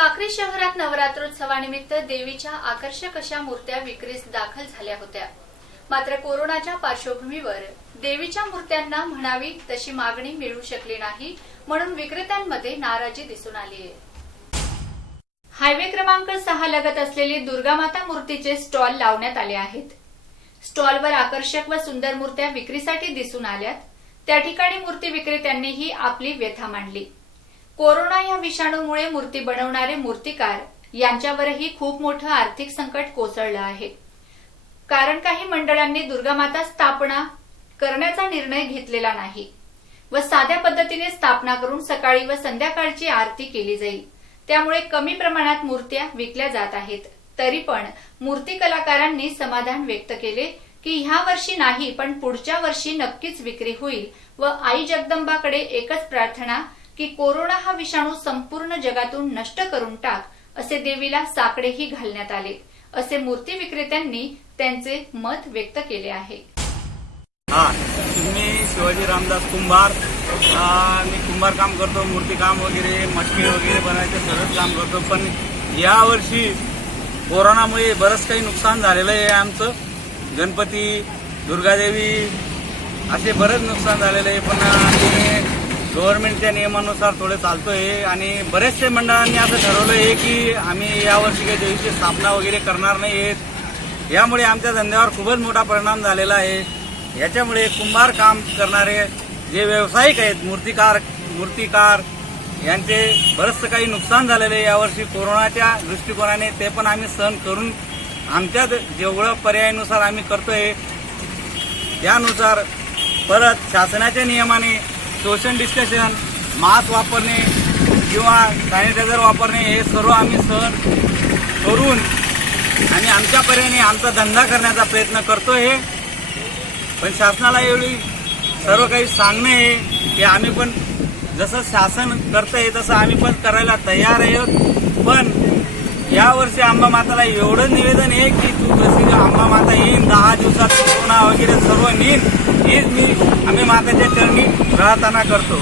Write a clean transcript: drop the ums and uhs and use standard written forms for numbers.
साक्री शहरात नवरात्रोत्सवानिमित्त देवीच्या आकर्षक अशा मूर्त्या विक्रीस दाखल झाल्या होत्या। मात्र कोरोनाच्या पार्श्वभूमीवर देवीच्या मूर्त्यांना म्हणावी तशी मागणी मिळू शकली नाही, म्हणून विक्रेत्यांमध्ये नाराजी दिसून आली आहे। हायवे क्रमांक 6 लगत असलेली दुर्गामाता मूर्तीचे स्टॉल लावण्यात आले आहेत। स्टॉलवर आकर्षक व सुंदर मूर्त्या विक्रीसाठी दिसून आल्यात। त्या ठिकाणी मूर्ती विक्रेत्यांनीही आपली व्यथा मांडली। कोरोना या विषाणूमुळे मूर्ती बनवणारे मूर्तिकार यांच्यावरही खूप मोठं आर्थिक संकट कोसळलं आहे। कारण काही मंडळांनी दुर्गामाता स्थापना करण्याचा निर्णय घेतलेला नाही व साध्या पद्धतीने स्थापना करून सकाळी व संध्याकाळची आरती केली जाईल, त्यामुळे कमी प्रमाणात मूर्त्या विकल्या जात आहेत। तरी पण मूर्ती कलाकारांनी समाधान व्यक्त केले की ह्या वर्षी नाही पण पुढच्या वर्षी नक्कीच विक्री होईल व आई जगदंबाकडे एकच प्रार्थना की कोरोना हा विषाणू संपूर्ण जगातून नष्ट करून टाक, असे देवीला साकडेही घालण्यात आले, असे मूर्ती विक्रेत्यांनी त्यांचे मत व्यक्त केले आहे। मी शिवाजी रामदास कुंभार, मी कुंभार काम करतो, मूर्तिकाम वगैरे मटके वगैरे बनवायचे सर्वच काम करतो। पण यावर्षी कोरोनामुळे बरंच काही नुकसान झालेलं आहे। आमचं गणपती, दुर्गादेवी असे बरेच नुकसान झालेलं आहे। पण आम्ही गव्हर्नमेंटच्या नियमानुसार थोडे चालतोय आणि बरेचसे मंडळांनी असं ठरवलं आहे की आम्ही यावर्षी काही देवीची स्थापना वगैरे करणार नाहीत। यामुळे आमच्या धंद्यावर खूपच मोठा परिणाम झालेला आहे। याच्यामुळे कुंभार काम करणारे जे व्यावसायिक आहेत, मूर्तिकार यांचे बरंचसं काही नुकसान झालेलं आहे यावर्षी कोरोनाच्या दृष्टिकोनाने। ते पण आम्ही सहन करून आमच्या जेवढं पर्यायानुसार आम्ही करतोय त्यानुसार परत शासनाच्या नियमाने सोशल डिस्टन्स, मास्क वापरणे किंवा सॅनिटायझर वापरणे हे सर्व आम्ही सहन करून आणि आमच्या पर्यायाने आमचा धंदा करण्याचा प्रयत्न करतोय। पण शासनाला एवढी सर्व काही सांगणे आहे की आम्ही पण जसं शासन करतंय तसं आम्ही पण करायला तयार आहोत। पण यावर्षी अंबा माताला एवढं निवेदन आहे की तू जशी अंबा माता येईन 10 दिवसात कोरोना वगैरे सर्व नीन हेच आम्ही माताच्या चरणी प्रार्थना करतो।